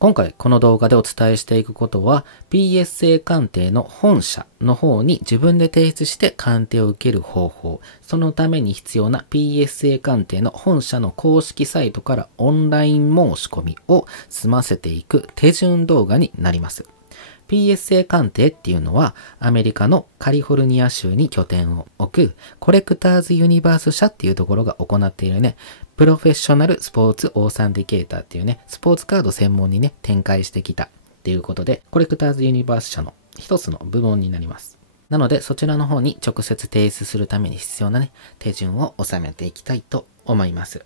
今回この動画でお伝えしていくことは PSA 鑑定の本社の方に自分で提出して鑑定を受ける方法、そのために必要な PSA 鑑定の本社の公式サイトからオンライン申し込みを済ませていく手順動画になります。PSA 鑑定っていうのはアメリカのカリフォルニア州に拠点を置くコレクターズユニバース社っていうところが行っているね、プロフェッショナルスポーツオーサンディケーターっていうね、スポーツカード専門にね、展開してきたっていうことで、コレクターズユニバース社の一つの部門になります。なのでそちらの方に直接提出するために必要なね、手順を収めていきたいと思います。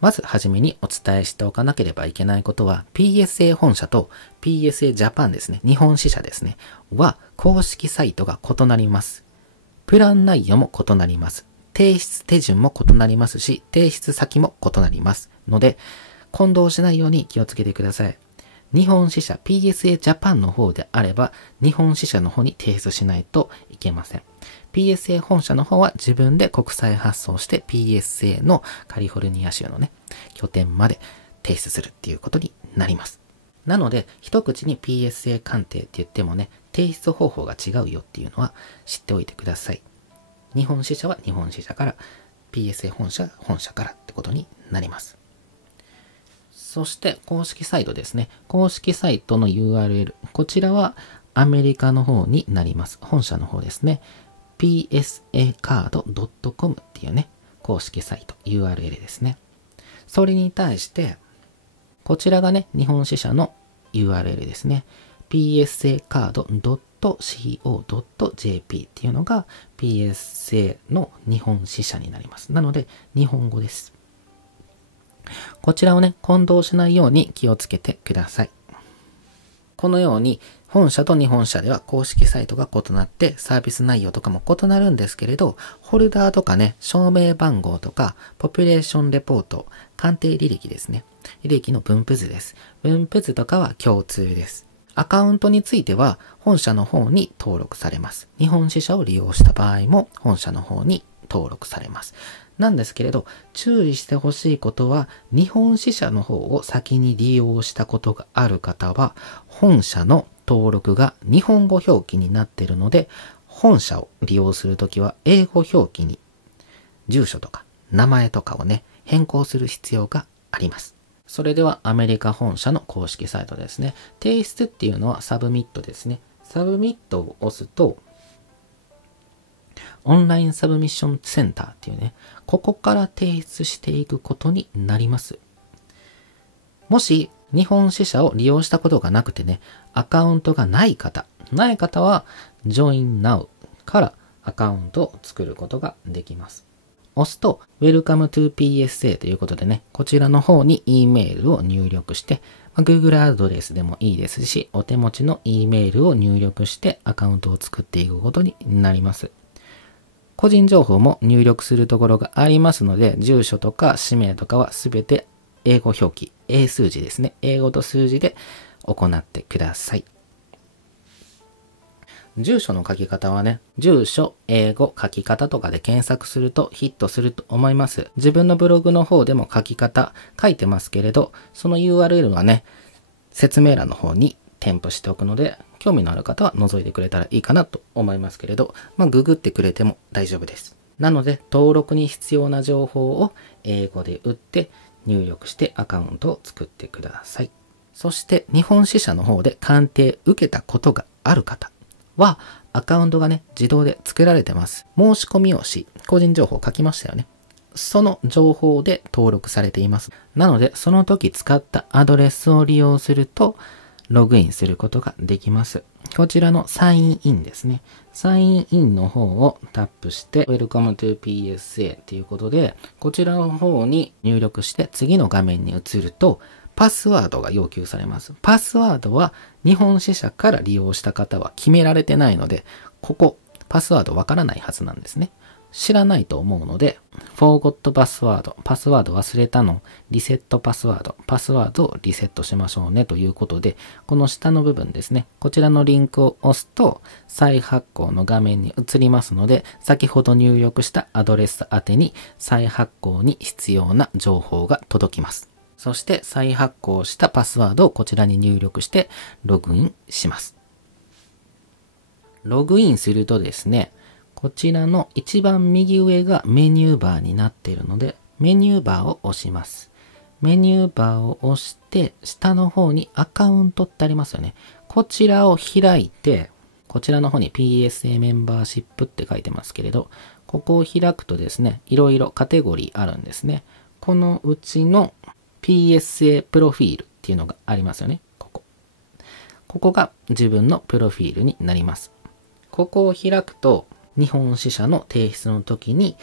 まずはじめにお伝えしておかなければいけないことは PSA 本社と PSA ジャパンですね、日本支社ですね、は公式サイトが異なります。プラン内容も異なります。提出手順も異なりますし、提出先も異なりますので、混同しないように気をつけてください。日本支社 PSA ジャパンの方であれば、日本支社の方に提出しないといけません。PSA 本社の方は自分で国際発送して PSA のカリフォルニア州のね、拠点まで提出するっていうことになります。なので、一口に PSA 鑑定って言ってもね、提出方法が違うよっていうのは知っておいてください。日本支社は日本支社から、PSA 本社からってことになります。そして公式サイトですね。公式サイトの URL。こちらはアメリカの方になります。本社の方ですね。psacard.com っていうね、公式サイト URL ですね。それに対して、こちらがね、日本支社の URL ですね。psacard.co.jp っていうのが PSA の日本支社になります。なので、日本語です。こちらをね、混同しないように気をつけてください。このように、本社と日本社では公式サイトが異なってサービス内容とかも異なるんですけれど、ホルダーとかね、証明番号とか、ポピュレーションレポート、鑑定履歴ですね。履歴の分布図です。分布図とかは共通です。アカウントについては本社の方に登録されます。日本支社を利用した場合も本社の方に登録されます。なんですけれど、注意してほしいことは、日本支社の方を先に利用したことがある方は、本社の登録が日本語表記になっているので、本社を利用するときは英語表記に住所とか名前とかをね、変更する必要があります。それではアメリカ本社の公式サイトですね。提出っていうのはサブミットですね。サブミットを押すと、オンラインサブミッションセンターっていうね、ここから提出していくことになります。もし日本支社を利用したことがなくてね、アカウントがない方は Join Now からアカウントを作ることができます。押すと Welcome to PSA ということでね、こちらの方に E メールを入力して、Google アドレスでもいいですし、お手持ちの E メールを入力してアカウントを作っていくことになります。個人情報も入力するところがありますので、住所とか氏名とかはすべて英語表記、英数字ですね。英語と数字で行ってください。住所の書き方はね、住所、英語、書き方とかで検索するとヒットすると思います。自分のブログの方でも書き方書いてますけれど、その URL はね、説明欄の方に添付しておくので、興味のある方は覗いてくれたらいいかなと思いますけれど、ググってくれても大丈夫です。なので、登録に必要な情報を英語で打って入力してアカウントを作ってください。そして日本支社の方で鑑定受けたことがある方はアカウントがね、自動で作られてます。申し込み用紙、個人情報書きましたよね。その情報で登録されています。なので、その時使ったアドレスを利用するとログインすることができます。こちらのサインインですね。サインインの方をタップして Welcome to PSA ということで、こちらの方に入力して次の画面に移るとパスワードが要求されます。パスワードは日本支社から利用した方は決められてないので、ここパスワードわからないはずなんですね。知らないと思うので、forgot パスワード、パスワード忘れたの、リセットパスワード、パスワードをリセットしましょうねということで、この下の部分ですね、こちらのリンクを押すと再発行の画面に移りますので、先ほど入力したアドレス宛てに再発行に必要な情報が届きます。そして再発行したパスワードをこちらに入力してログインします。ログインするとですね、こちらの一番右上がメニューバーになっているので、メニューバーを押します。メニューバーを押して、下の方にアカウントってありますよね。こちらを開いて、こちらの方に PSA メンバーシップって書いてますけれど、ここを開くとですね、いろいろカテゴリーあるんですね。このうちの PSA プロフィールっていうのがありますよね。ここが自分のプロフィールになります。ここを開くと、日本支社の提出の時に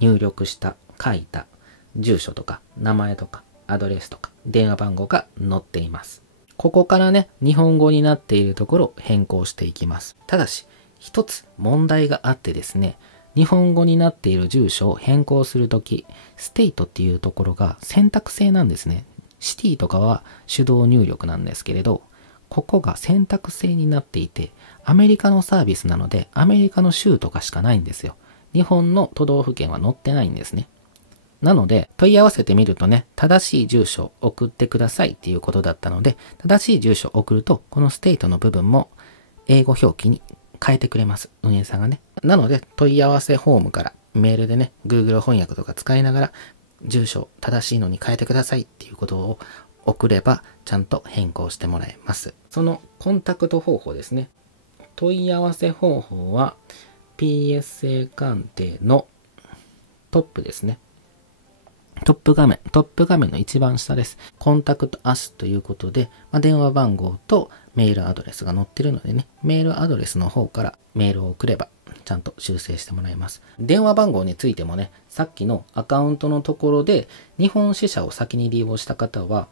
入力した書いた住所とか名前とかアドレスとか電話番号が載っています。ここからね、日本語になっているところを変更していきます。ただし、一つ問題があってですね、日本語になっている住所を変更するとき、ステートっていうところが選択制なんですね。シティとかは手動入力なんですけれど、ここが選択制になっていて、アメリカのサービスなので、アメリカの州とかしかないんですよ。日本の都道府県は載ってないんですね。なので、問い合わせてみるとね、正しい住所を送ってくださいっていうことだったので、正しい住所を送ると、このステートの部分も英語表記に変えてくれます。運営さんがね。なので、問い合わせフォームからメールでね、Google 翻訳とか使いながら、住所正しいのに変えてくださいっていうことを送れば、ちゃんと変更してもらえます。そのコンタクト方法ですね。問い合わせ方法は、PSA 鑑定のトップですね。トップ画面の一番下です。コンタクトアスということで、電話番号とメールアドレスが載ってるのでね、メールアドレスの方からメールを送れば、ちゃんと修正してもらいます。電話番号についてもね、さっきのアカウントのところで、日本支社を先に利用した方は、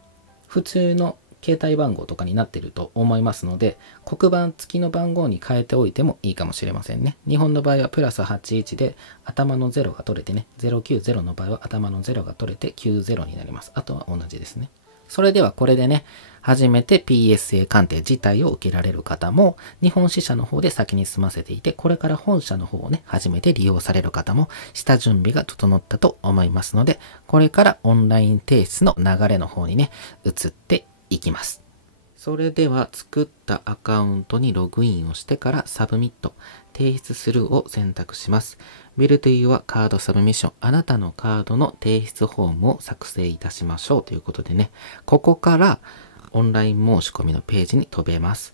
普通の携帯番号とかになっていると思いますので、黒板付きの番号に変えておいてもいいかもしれませんね。日本の場合はプラス81で頭の0が取れてね、090の場合は頭の0が取れて90になります。あとは同じですね。それではこれでね、初めて PSA 鑑定自体を受けられる方も、日本支社の方で先に済ませていて、これから本社の方をね、初めて利用される方も、下準備が整ったと思いますので、これからオンライン提出の流れの方にね、移っていきます。それでは作ったアカウントにログインをしてからサブミット、提出するを選択します。Build your card submission、あなたのカードの提出フォームを作成いたしましょうということでね、ここからオンライン申し込みのページに飛べます。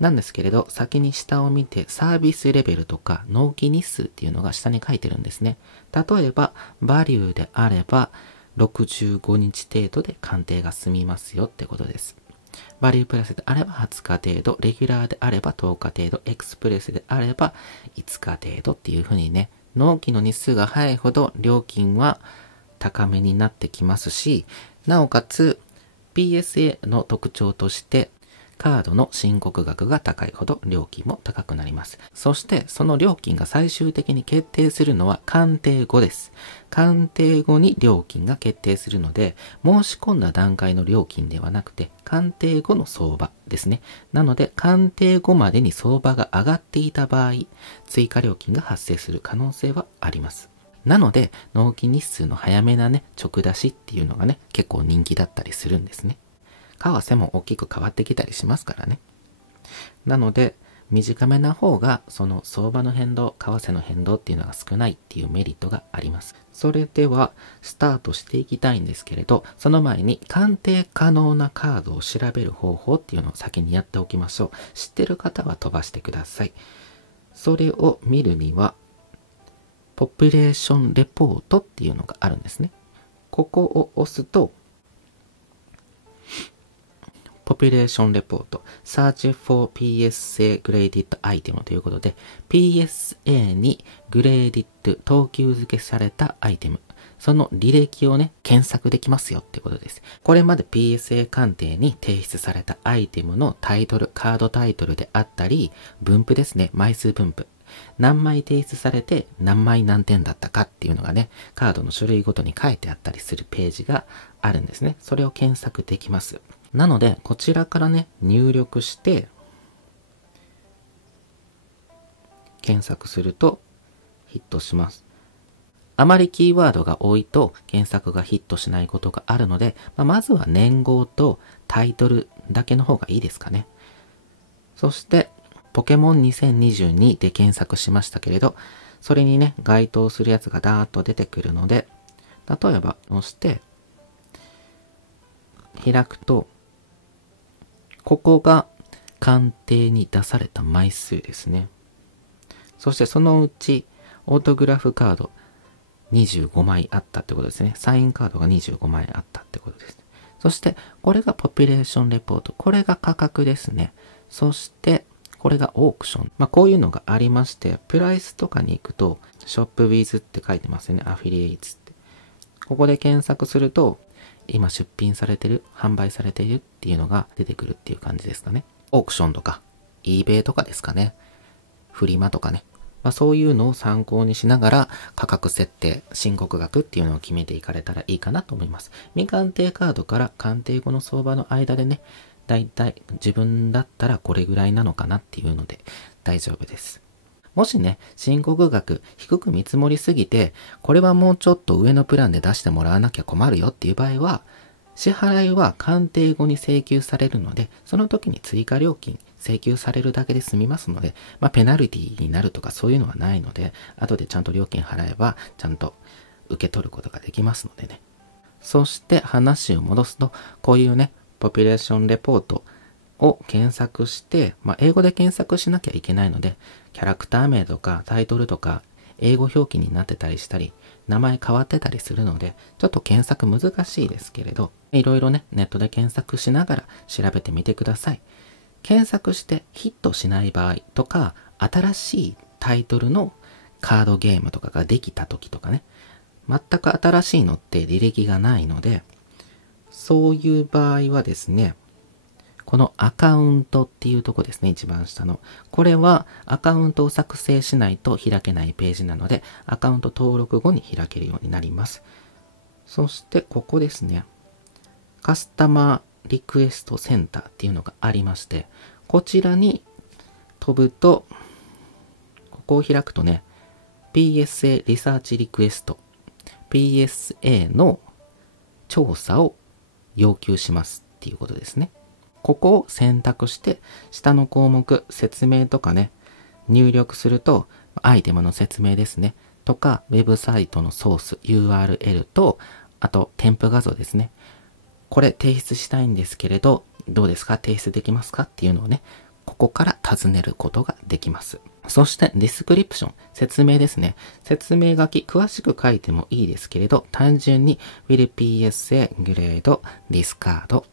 なんですけれど、先に下を見てサービスレベルとか納期日数っていうのが下に書いてるんですね。例えば、バリューであれば、65日程度で鑑定が済みますよってことです。バリュープラスであれば20日程度、レギュラーであれば10日程度、エクスプレスであれば5日程度っていう風にね、納期の日数が早いほど料金は高めになってきますし、なおかつ PSA の特徴としてカードの申告額が高いほど料金も高くなります。そしてその料金が最終的に決定するのは鑑定後です。鑑定後に料金が決定するので、申し込んだ段階の料金ではなくて鑑定後の相場ですね。なので鑑定後までに相場が上がっていた場合、追加料金が発生する可能性はあります。なので納期日数の早めなね、直出しっていうのがね、結構人気だったりするんですね。為替も大きく変わってきたりしますからね。なので、短めな方が、その相場の変動、為替の変動っていうのが少ないっていうメリットがあります。それでは、スタートしていきたいんですけれど、その前に鑑定可能なカードを調べる方法っていうのを先にやっておきましょう。知ってる方は飛ばしてください。それを見るには、ポピュレーションレポートっていうのがあるんですね。ここを押すと、ポピュレーションレポート、Search for PSA Graded Item ということで、PSA にグレーディット、等級付けされたアイテム、その履歴をね、検索できますよってことです。これまで PSA 鑑定に提出されたアイテムのタイトル、カードタイトルであったり、分布ですね、枚数分布。何枚提出されて何枚何点だったかっていうのがね、カードの種類ごとに書いてあったりするページがあるんですね。それを検索できます。なので、こちらからね、入力して、検索するとヒットします。あまりキーワードが多いと検索がヒットしないことがあるので、まずは年号とタイトルだけの方がいいですかね。そして、ポケモン2022で検索しましたけれど、それにね、該当するやつがダーッと出てくるので、例えば押して、開くと、ここが鑑定に出された枚数ですね。そしてそのうち、オートグラフカード25枚あったってことですね。サインカードが25枚あったってことです。そして、これがポピュレーションレポート。これが価格ですね。そして、これがオークション。こういうのがありまして、プライスとかに行くと、ショップウィズって書いてますよね。アフィリエイツって。ここで検索すると、今出品されてる、販売されているっていうのが出てくるっていう感じですかね。オークションとか、eBay とかですかね。フリマとかね。そういうのを参考にしながら価格設定、申告額っていうのを決めていかれたらいいかなと思います。未鑑定カードから鑑定後の相場の間でね、だいたい自分だったらこれぐらいなのかなっていうので大丈夫です。もしね、申告額低く見積もりすぎて、これはもうちょっと上のプランで出してもらわなきゃ困るよっていう場合は、支払いは鑑定後に請求されるので、その時に追加料金請求されるだけで済みますので、ペナルティになるとかそういうのはないので、後でちゃんと料金払えば、ちゃんと受け取ることができますのでね。そして話を戻すと、こういうね、ポピュレーションレポートを検索して、英語で検索しなきゃいけないので、キャラクター名とかタイトルとか、英語表記になってたりしたり、名前変わってたりするので、ちょっと検索難しいですけれど、いろいろね、ネットで検索しながら調べてみてください。検索してヒットしない場合とか、新しいタイトルのカードゲームとかができた時とかね、全く新しいのって履歴がないので、そういう場合はですね、このアカウントっていうとこですね、一番下の。これはアカウントを作成しないと開けないページなので、アカウント登録後に開けるようになります。そしてここですね。カスタマーリクエストセンターっていうのがありまして、こちらに飛ぶと、ここを開くとね、PSA リサーチリクエスト、PSA の調査を要求しますっていうことですね。ここを選択して、下の項目、説明とかね、入力すると、アイテムの説明ですね、とか、ウェブサイトのソース、URL と、あと、添付画像ですね。これ提出したいんですけれど、どうですか？提出できますか？っていうのをね、ここから尋ねることができます。そして、ディスクリプション、説明ですね。説明書き、詳しく書いてもいいですけれど、単純に Will PSA Grade This Card、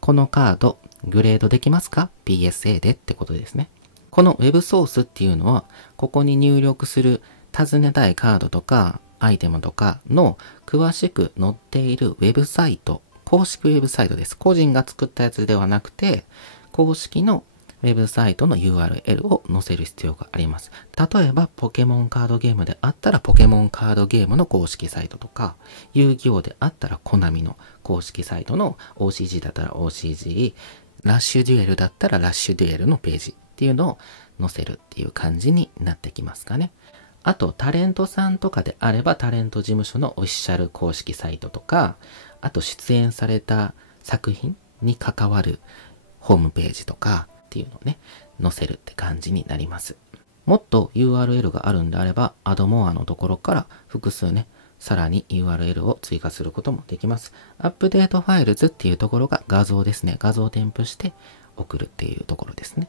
このカード、グレードできますか？ PSA でってことですね。この Web ソースっていうのは、ここに入力する尋ねたいカードとか、アイテムとかの詳しく載っているウェブサイト、公式ウェブサイトです。個人が作ったやつではなくて、公式のウェブサイトの URL を載せる必要があります。例えば、ポケモンカードゲームであったら、ポケモンカードゲームの公式サイトとか、遊戯王であったら、コナミの公式サイトの OCG だったら OCG、ラッシュデュエルだったらラッシュデュエルのページっていうのを載せるっていう感じになってきますかね。あと、タレントさんとかであれば、タレント事務所のオフィシャル公式サイトとか、あと出演された作品に関わるホームページとかっていうのをね、載せるって感じになります。もっと URL があるんであれば、add more のところから複数ね、さらに URL を追加することもできます。アップデートファイルズっていうところが画像ですね。画像を添付して送るっていうところですね。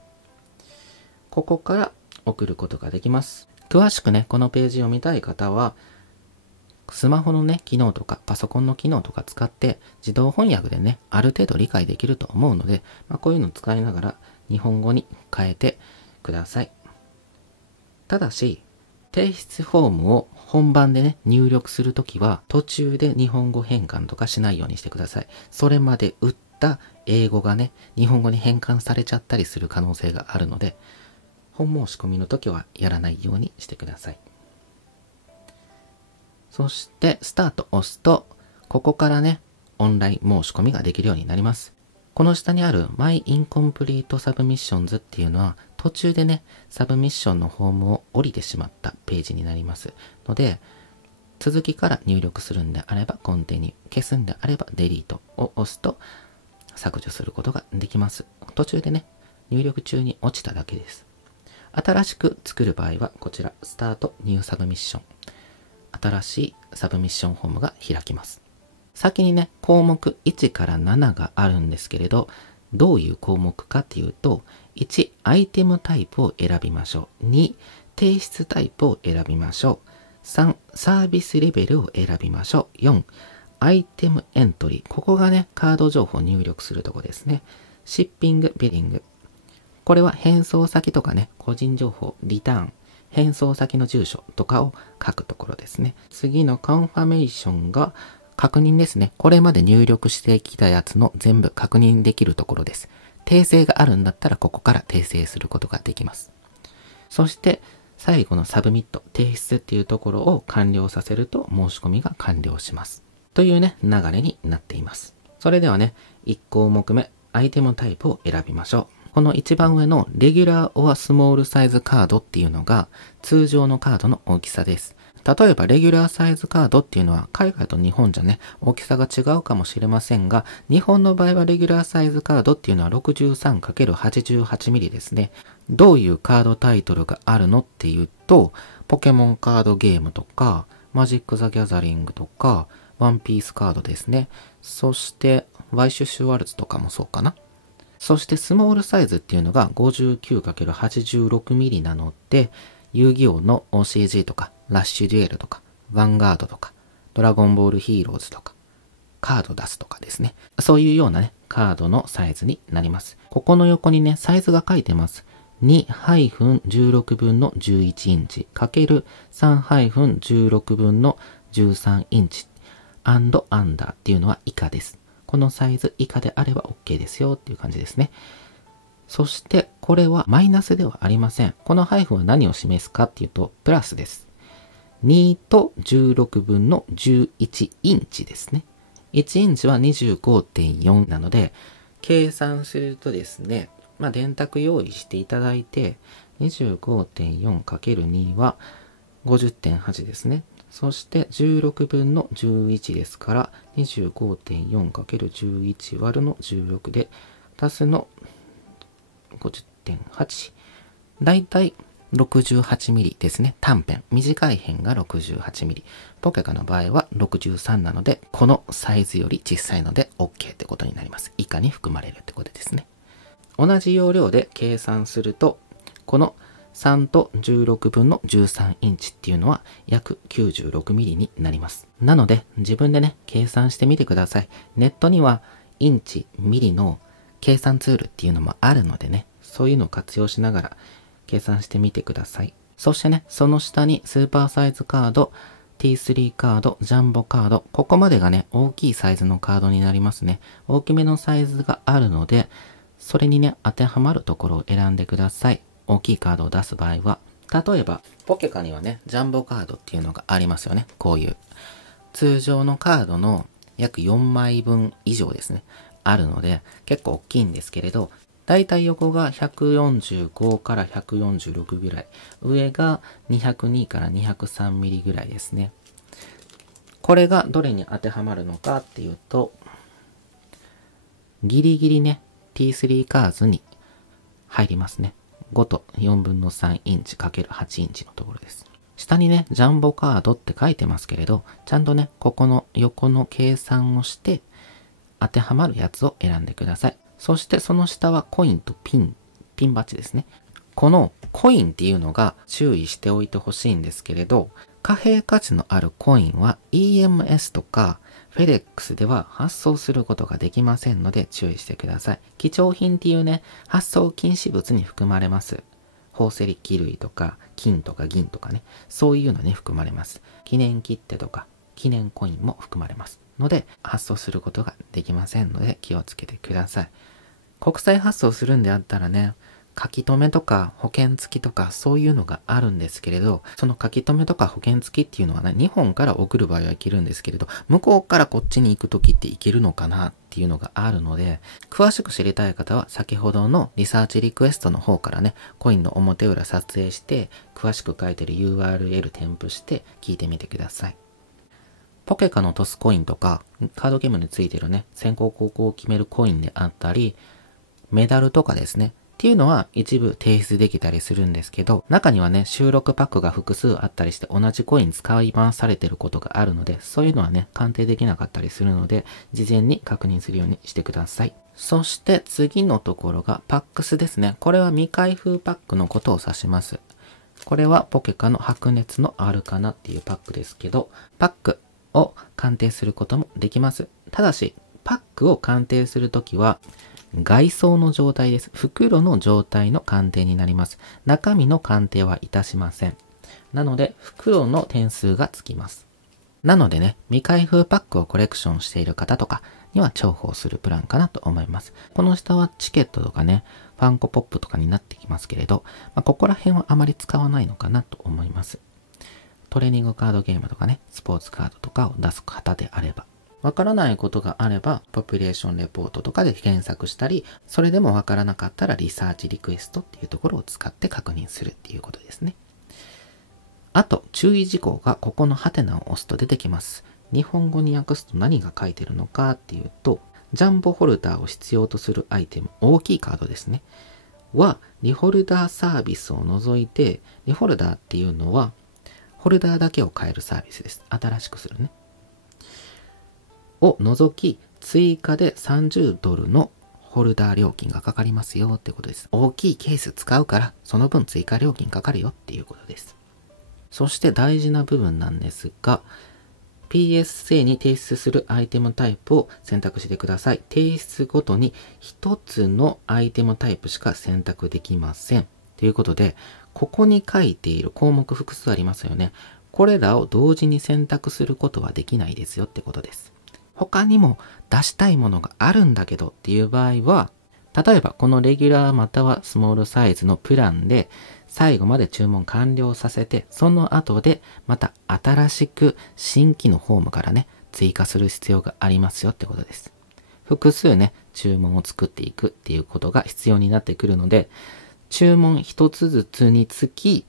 ここから送ることができます。詳しくね、このページを見たい方は、スマホのね、機能とか、パソコンの機能とか使って、自動翻訳でね、ある程度理解できると思うので、こういうのを使いながら、日本語に変えてください。ただし、提出フォームを本番でね、入力するときは、途中で日本語変換とかしないようにしてください。それまで打った英語がね、日本語に変換されちゃったりする可能性があるので、本申し込みの時はやらないようにしてください。そして、スタートを押すと、ここからね、オンライン申し込みができるようになります。この下にある My Incomplete Submissions っていうのは、途中でね、サブミッションのフォームを降りてしまったページになります。ので、続きから入力するんであればコンティニュー、消すんであればデリートを押すと削除することができます。途中でね、入力中に落ちただけです。新しく作る場合はこちら、スタートニューサブミッション。新しいサブミッションフォームが開きます。先にね、項目1から7があるんですけれど、どういう項目かっていうと、1、アイテムタイプを選びましょう。2、提出タイプを選びましょう。3、サービスレベルを選びましょう。4、アイテムエントリー。ここがね、カード情報を入力するとこですね。シッピング、ビリング。これは返送先とかね、個人情報、リターン、返送先の住所とかを書くところですね。次のカンファメーションが確認ですね。これまで入力してきたやつの全部確認できるところです。訂正があるんだったらここから訂正することができます。そして最後のサブミット、提出っていうところを完了させると申し込みが完了します。というね、流れになっています。それではね、1項目目、アイテムタイプを選びましょう。この一番上のレギュラーオアスモールサイズカードっていうのが通常のカードの大きさです。例えばレギュラーサイズカードっていうのは海外と日本じゃね、大きさが違うかもしれませんが、日本の場合はレギュラーサイズカードっていうのは 63×88mm ですね。どういうカードタイトルがあるのっていうと、ポケモンカードゲームとか、マジック・ザ・ギャザリングとか、ワンピースカードですね。そして、ワイシュ・シュワルツとかもそうかな。そしてスモールサイズっていうのが 59×86mm なので、遊戯王の OCG とか、ラッシュデュエルとか、ヴァンガードとか、ドラゴンボールヒーローズとか、カード出すとかですね。そういうようなね、カードのサイズになります。ここの横にね、サイズが書いてます。2-16分の11インチ ×3-16 分の13インチアンダーっていうのは以下です。このサイズ以下であれば OK ですよっていう感じですね。そしてこれはマイナスではありません。このハイフンは何を示すかっていうとプラスです。2と16分の11インチですね。1インチは 25.4 なので計算するとですね、電卓用意していただいて 25.4×2 は 50.8 ですね。そして16分の11ですから 25.4×11 割るの16で足すの 50.8 だいたい 68mm ですね。短辺、短い辺が 68mm、 ポケカの場合は63なのでこのサイズより小さいので OK ってことになります。以下に含まれるってことですね。同じ要領で計算するとこの3と16分の13インチっていうのは約 96mm になります。なので自分でね、計算してみてください。ネットにはインチ、ミリの計算ツールっていうのもあるのでね、そういうのを活用しながら計算してみてください。そしてね、その下にスーパーサイズカード、T3 カード、ジャンボカード、ここまでがね、大きいサイズのカードになりますね。大きめのサイズがあるので、それにね、当てはまるところを選んでください。大きいカードを出す場合は、例えば、ポケカにはね、ジャンボカードっていうのがありますよね。こういう。通常のカードの約4枚分以上ですね。あるので、結構大きいんですけれど、だいたい横が145から146ぐらい。上が202から203ミリぐらいですね。これがどれに当てはまるのかっていうと、ギリギリね、T3 カーズに入りますね。5と4分の3インチ ×8 インチのところです。下にね、ジャンボカードって書いてますけれど、ちゃんとね、ここの横の計算をして、当てはまるやつを選んでください。そしてその下はコインとピンバッジですね。このコインっていうのが注意しておいてほしいんですけれど、貨幣価値のあるコインは EMS とかフェデックスでは発送することができませんので注意してください。貴重品っていうね、発送禁止物に含まれます。宝石類とか金とか銀とかね、そういうのに含まれます。記念切手とか記念コインも含まれますので、発送することができませんので気をつけてください。国際発送するんであったらね、書き留めとか保険付きとかそういうのがあるんですけれど、その書き留めとか保険付きっていうのはね、日本から送る場合はいけるんですけれど、向こうからこっちに行くときっていけるのかなっていうのがあるので、詳しく知りたい方は先ほどのリサーチリクエストの方からね、コインの表裏撮影して、詳しく書いてる URL 添付して聞いてみてください。ポケカのトスコインとか、カードゲームについてるね、先行後攻を決めるコインであったり、メダルとかですね。っていうのは一部提出できたりするんですけど、中にはね、収録パックが複数あったりして同じコイン使い回されてることがあるので、そういうのはね、鑑定できなかったりするので、事前に確認するようにしてください。そして次のところがパックスですね。これは未開封パックのことを指します。これはポケカの白熱のアルカナっていうパックですけど、パックを鑑定することもできます。ただし、パックを鑑定するときは、外装の状態です。袋の状態の鑑定になります。中身の鑑定はいたしません。なので、袋の点数がつきます。なのでね、未開封パックをコレクションしている方とかには重宝するプランかなと思います。この下はチケットとかね、ファンコポップとかになってきますけれど、ここら辺はあまり使わないのかなと思います。トレーニングカードゲームとかね、スポーツカードとかを出す方であれば。わからないことがあれば、ポピュレーションレポートとかで検索したり、それでもわからなかったらリサーチリクエストっていうところを使って確認するっていうことですね。あと、注意事項がここのハテナを押すと出てきます。日本語に訳すと何が書いてるのかっていうと、ジャンボホルダーを必要とするアイテム、大きいカードですね。は、リホルダーサービスを除いて、リホルダーっていうのは、ホルダーだけを変えるサービスです。新しくするね。を除き、追加で$30のホルダー料金がかかりますよってことです。大きいケース使うから、その分追加料金かかるよっていうことです。そして大事な部分なんですが、PSA に提出するアイテムタイプを選択してください。提出ごとに1つのアイテムタイプしか選択できません。ということで、ここに書いている項目複数ありますよね。これらを同時に選択することはできないですよってことです。他にも出したいものがあるんだけどっていう場合は、例えばこのレギュラーまたはスモールサイズのプランで最後まで注文完了させて、その後でまた新しく新規のフォームからね、追加する必要がありますよってことです。複数ね、注文を作っていくっていうことが必要になってくるので、注文一つずつにつき、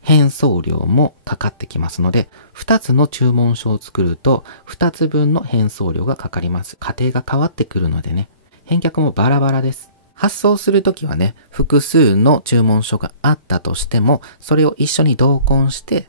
返送料もかかってきますので、2つの注文書を作ると、2つ分の返送料がかかります。過程が変わってくるのでね、返却もバラバラです。発送するときはね、複数の注文書があったとしても、それを一緒に同梱して、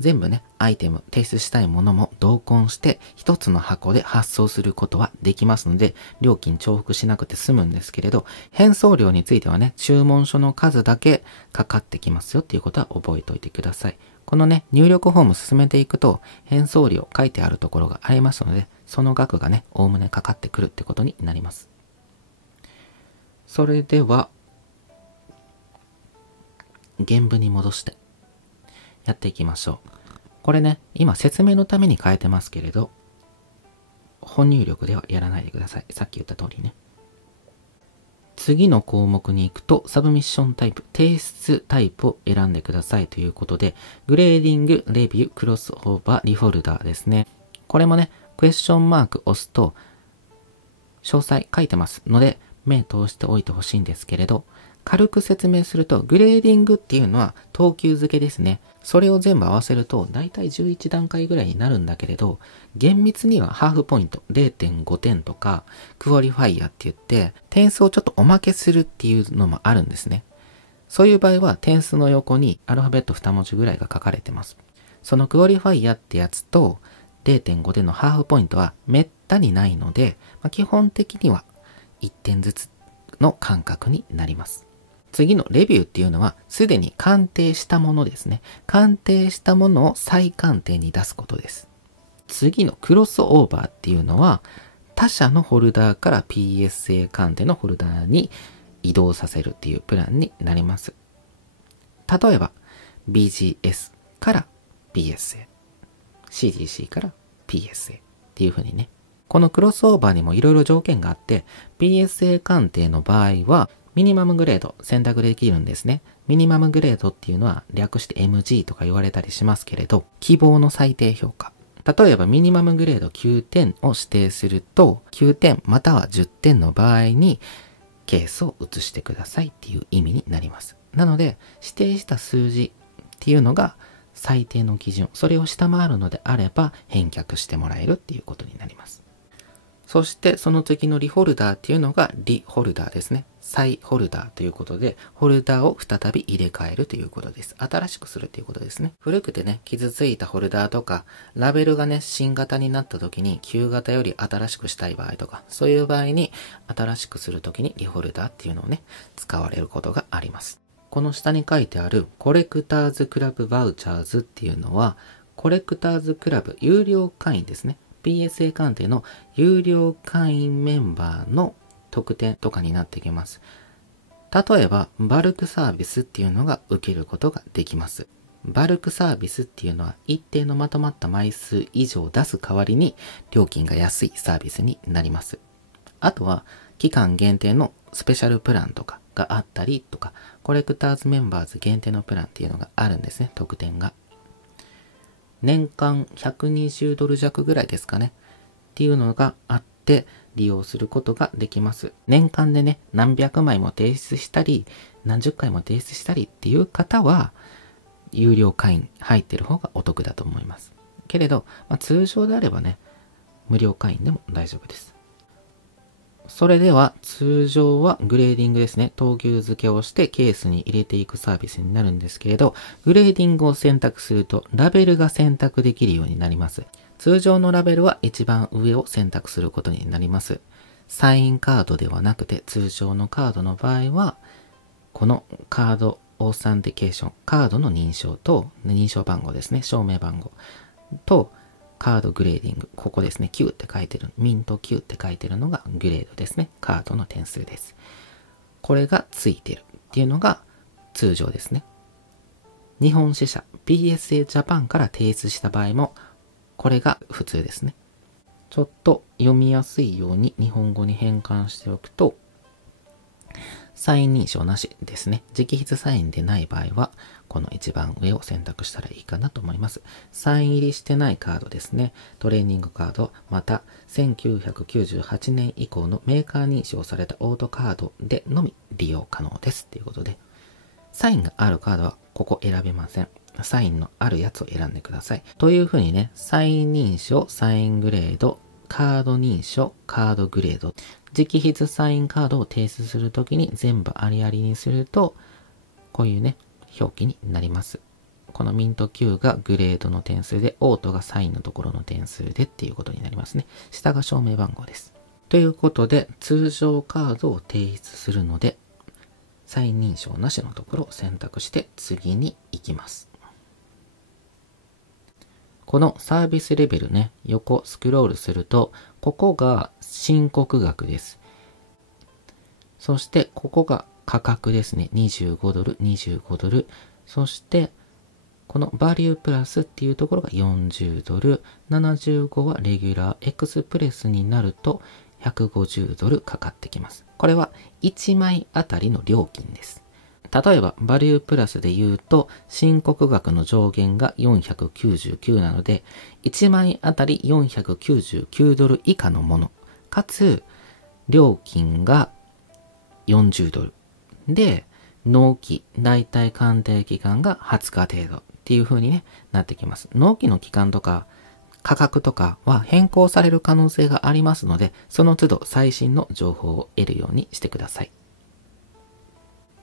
全部ね、アイテム、提出したいものも同梱して、一つの箱で発送することはできますので、料金重複しなくて済むんですけれど、返送料についてはね、注文書の数だけかかってきますよっていうことは覚えておいてください。このね、入力フォーム進めていくと、返送料書いてあるところがありますので、その額がね、おおむねかかってくるってことになります。それでは、原文に戻して、やっていきましょう。これね、今説明のために変えてますけれど、本入力ではやらないでください。さっき言った通りね。次の項目に行くと、サブミッションタイプ、提出タイプを選んでくださいということで、グレーディング、レビュー、クロスオーバー、リフォルダーですね。これもね、クエスチョンマーク押すと、詳細書いてますので、目通しておいてほしいんですけれど、軽く説明すると、グレーディングっていうのは等級付けですね。それを全部合わせると、だいたい11段階ぐらいになるんだけれど、厳密にはハーフポイント 0.5 点とか、クオリファイアって言って、点数をちょっとおまけするっていうのもあるんですね。そういう場合は、点数の横にアルファベット2文字ぐらいが書かれてます。そのクオリファイアってやつと、0.5 点のハーフポイントはめったにないので、基本的には1点ずつの間隔になります。次のレビューっていうのはすでに鑑定したものですね。鑑定したものを再鑑定に出すことです。次のクロスオーバーっていうのは他社のホルダーから PSA 鑑定のホルダーに移動させるっていうプランになります。例えば BGS から PSA、CGC から PSA っていう風にね。このクロスオーバーにもいろいろ条件があって、PSA 鑑定の場合は、ミニマムグレード選択できるんですね。ミニマムグレードっていうのは略して MG とか言われたりしますけれど、希望の最低評価。例えばミニマムグレード9点を指定すると、9点または10点の場合にケースを移してくださいっていう意味になります。なので、指定した数字っていうのが最低の基準、それを下回るのであれば返却してもらえるっていうことになります。そしてその次のリホルダーっていうのがリホルダーですね。再ホルダーということで、ホルダーを再び入れ替えるということです。新しくするということですね。古くてね、傷ついたホルダーとか、ラベルがね、新型になった時に旧型より新しくしたい場合とか、そういう場合に新しくする時にリホルダーっていうのをね、使われることがあります。この下に書いてあるコレクターズクラブバウチャーズっていうのは、コレクターズクラブ有料会員ですね。PSA 鑑定の有料会員メンバーの特典とかになってきます。例えば、バルクサービスっていうのが受けることができます。バルクサービスっていうのは一定のまとまった枚数以上出す代わりに料金が安いサービスになります。あとは、期間限定のスペシャルプランとかがあったりとか、コレクターズメンバーズ限定のプランっていうのがあるんですね、特典が。年間120ドル弱ぐらいですかね。っていうのがあって利用することができます。年間でね、何百枚も提出したり、何十回も提出したりっていう方は、有料会員入ってる方がお得だと思います。けれど、通常であればね、無料会員でも大丈夫です。それでは通常はグレーディングですね。等級付けをしてケースに入れていくサービスになるんですけれど、グレーディングを選択するとラベルが選択できるようになります。通常のラベルは一番上を選択することになります。サインカードではなくて通常のカードの場合は、このカードオーサンティケーション、カードの認証と認証番号ですね、証明番号とカードグレーディング。ここですね。Q って書いてる。ミント Q って書いてるのがグレードですね。カードの点数です。これがついてるっていうのが通常ですね。日本支社 PSA ジャパンから提出した場合も、これが普通ですね。ちょっと読みやすいように日本語に変換しておくと、サイン認証なしですね。直筆サインでない場合は、この一番上を選択したらいいかなと思います。サイン入りしてないカードですね。トレーニングカード、また1998年以降のメーカー認証されたオートカードでのみ利用可能ですということで、サインがあるカードはここ選べません。サインのあるやつを選んでください。というふうにね、サイン認証、サイングレード、カード認証、カードグレード、直筆サインカードを提出するときに全部ありありにすると、こういうね、表記になります。このミント Q がグレードの点数で、オートがサインのところの点数でっていうことになりますね。下が証明番号です。ということで、通常カードを提出するので、サイン認証なしのところを選択して次に行きます。このサービスレベルね、横スクロールすると、ここが申告額です。そして、ここが価格ですね。25ドル、25ドル。そして、このバリュープラスっていうところが40ドル。75はレギュラー。エクスプレスになると150ドルかかってきます。これは1枚あたりの料金です。例えば、バリュープラスで言うと、申告額の上限が499なので、1枚あたり499ドル以下のもの、かつ、料金が40ドル。で、納期、大体鑑定期間が20日程度っていう風にね、なってきます。納期の期間とか、価格とかは変更される可能性がありますので、その都度最新の情報を得るようにしてください。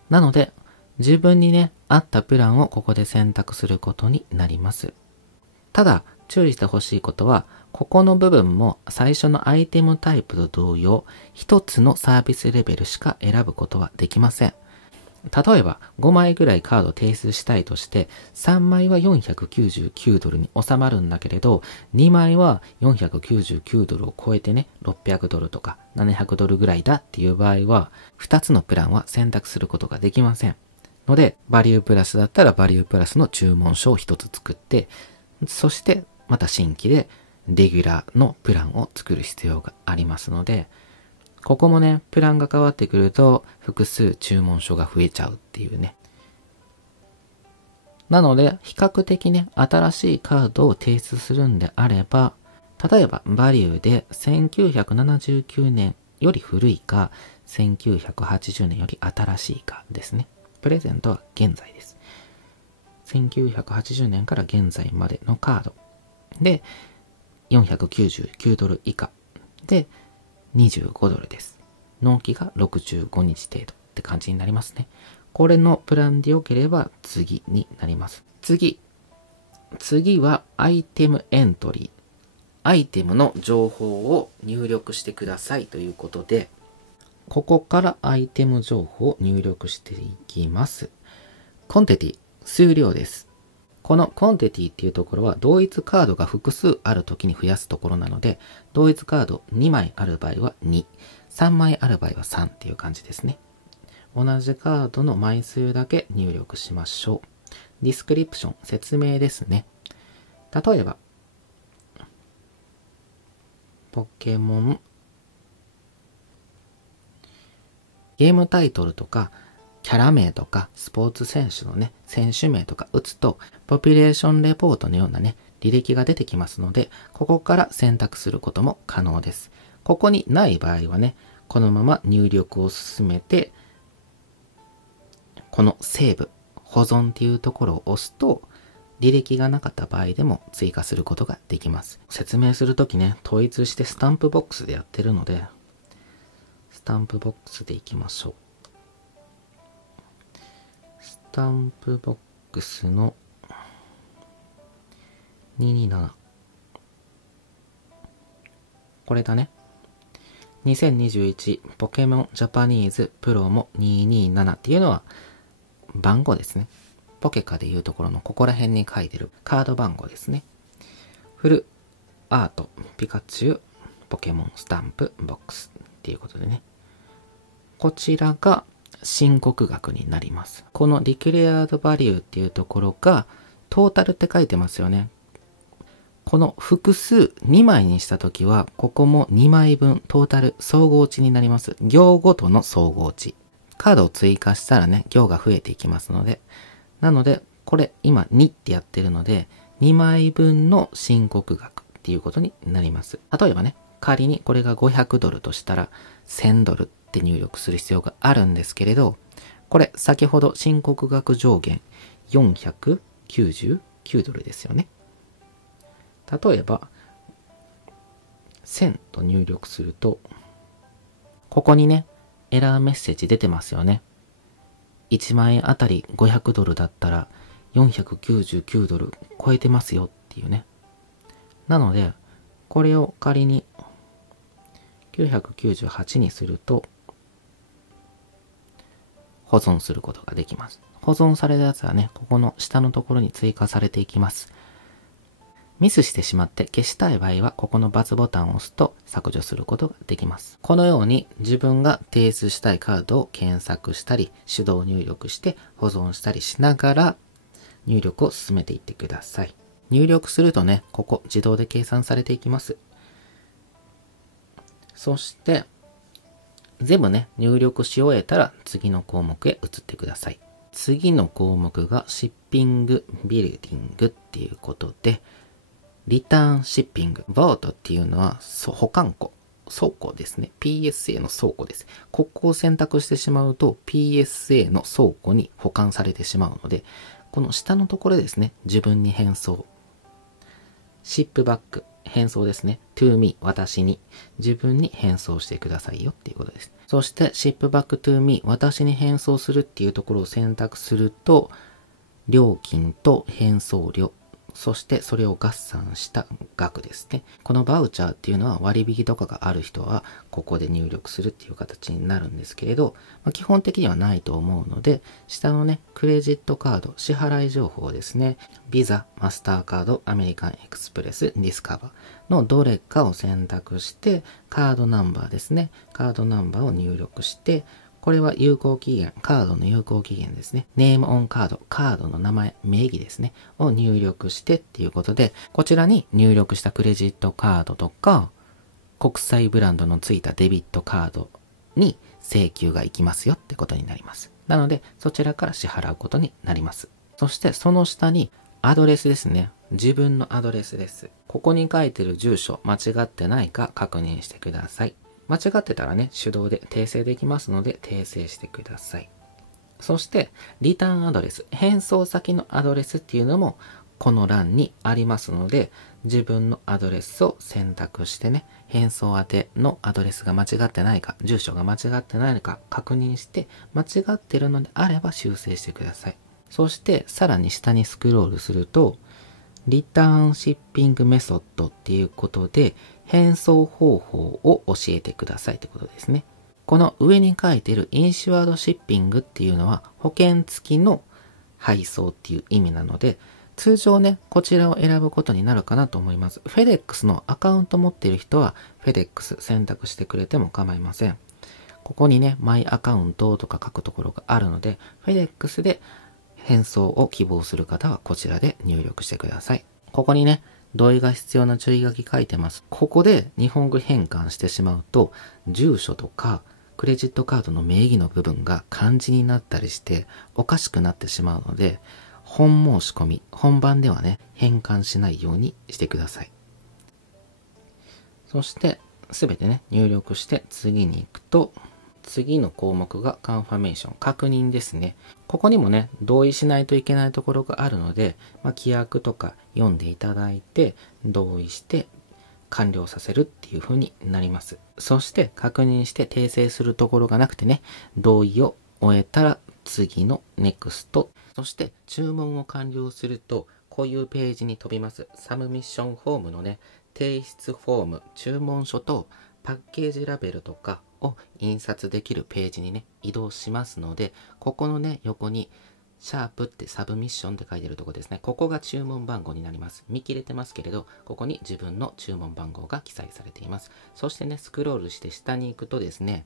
なので、自分にね、合ったプランをここで選択することになります。ただ、注意してほしいことは、ここの部分も最初のアイテムタイプと同様、一つのサービスレベルしか選ぶことはできません。例えば、5枚ぐらいカード提出したいとして、3枚は499ドルに収まるんだけれど、2枚は499ドルを超えてね、600ドルとか700ドルぐらいだっていう場合は、2つのプランは選択することができません。ので、バリュープラスだったらバリュープラスの注文書を1つ作って、そしてまた新規でレギュラーのプランを作る必要がありますので、ここもね、プランが変わってくると複数注文書が増えちゃうっていうね。なので、比較的ね、新しいカードを提出するんであれば、例えばバリューで1979年より古いか、1980年より新しいかですね。プレゼントは現在です。1980年から現在までのカードで499ドル以下で25ドルです。納期が65日程度って感じになりますね。これのプランで良ければ次になります。次はアイテムエントリー。アイテムの情報を入力してくださいということで、ここからアイテム情報を入力していきます。コンティティ、数量です。このコンティティっていうところは同一カードが複数あるときに増やすところなので、同一カード2枚ある場合は2、3枚ある場合は3っていう感じですね。同じカードの枚数だけ入力しましょう。ディスクリプション、説明ですね。例えば、ポケモン、ゲームタイトルとか、キャラ名とか、スポーツ選手のね、選手名とか打つと、ポピュレーションレポートのようなね、履歴が出てきますので、ここから選択することも可能です。ここにない場合はね、このまま入力を進めて、このセーブ、保存っていうところを押すと、履歴がなかった場合でも追加することができます。説明するときね、統一してスタンプボックスでやってるので、スタンプボックスでいきましょう。スタンプボックスの227。これだね。2021ポケモンジャパニーズプロモ227っていうのは番号ですね。ポケカでいうところのここら辺に書いてるカード番号ですね。フルアート、ピカチュウ、ポケモンスタンプボックスっていうことでね。こちらが申告額になります。このディクレアードバリューっていうところがトータルって書いてますよね。この複数2枚にしたときは、ここも2枚分トータル総合値になります。行ごとの総合値。カードを追加したらね、行が増えていきますので。なので、これ今2ってやってるので、2枚分の申告額っていうことになります。例えばね、仮にこれが500ドルとしたら、1000ドルって入力する必要があるんですけれど、これ先ほど申告額上限499ドルですよね。例えば、1000と入力すると、ここにね、エラーメッセージ出てますよね。1万円あたり500ドルだったら499ドル超えてますよっていうね。なので、これを仮に998にすると、保存することができます。保存されたやつはね、ここの下のところに追加されていきます。ミスしてしまって消したい場合は、ここの×ボタンを押すと削除することができます。このように自分が提出したいカードを検索したり、手動入力して保存したりしながら入力を進めていってください。入力するとね、ここ自動で計算されていきます。そして、全部ね、入力し終えたら次の項目へ移ってください。次の項目がシッピングビルディングっていうことで、リターンシッピング。バートっていうのは保管庫。倉庫ですね。PSA の倉庫です。ここを選択してしまうと PSA の倉庫に保管されてしまうので、この下のところですね。自分に返送。シップバック。返送ですね。to me。私に。自分に返送してくださいよっていうことです。そして、シップバック to me。私に返送するっていうところを選択すると、料金と返送料。そしてそれを合算した額ですね。このバウチャーっていうのは割引とかがある人はここで入力するっていう形になるんですけれど、基本的にはないと思うので、下のね、クレジットカード、支払い情報ですね。ビザ、マスターカード、アメリカンエクスプレス、ディスカバーのどれかを選択して、カードナンバーですね。カードナンバーを入力して、これは有効期限、カードの有効期限ですね。ネームオンカード、カードの名前、名義ですね。を入力してっていうことで、こちらに入力したクレジットカードとか、国際ブランドのついたデビットカードに請求が行きますよってことになります。なので、そちらから支払うことになります。そして、その下にアドレスですね。自分のアドレスです。ここに書いてる住所、間違ってないか確認してください。間違ってたらね、手動で訂正できますので訂正してください。そして、リターンアドレス、返送先のアドレスっていうのも、この欄にありますので、自分のアドレスを選択してね、返送宛てのアドレスが間違ってないか、住所が間違ってないのか確認して、間違ってるのであれば修正してください。そして、さらに下にスクロールすると、リターンシッピングメソッドっていうことで、返送方法を教えてくださいってことですね。この上に書いてるインシュアードシッピングっていうのは保険付きの配送っていう意味なので、通常ね、こちらを選ぶことになるかなと思います。FedEx のアカウント持っている人は FedEx 選択してくれても構いません。ここにね、マイアカウントとか書くところがあるので、FedEx で返送を希望する方はこちらで入力してください。ここにね、同意が必要な注意書き書いてます。ここで日本語変換してしまうと、住所とかクレジットカードの名義の部分が漢字になったりしておかしくなってしまうので、本申し込み、本番ではね、変換しないようにしてください。そして、すべてね、入力して次に行くと、次の項目がカンファメーション、確認ですね。ここにもね、同意しないといけないところがあるので、規約とか読んでいただいて、同意して完了させるっていう風になります。そして確認して訂正するところがなくてね、同意を終えたら次の NEXT。そして注文を完了すると、こういうページに飛びます。サブミッションフォームのね、提出フォーム、注文書とパッケージラベルとかを印刷できるページにね、移動しますので、ここのね、横にシャープってサブミッションって書いてるところですね。ここが注文番号になります。見切れてますけれど、ここに自分の注文番号が記載されています。そしてね、スクロールして下に行くとですね、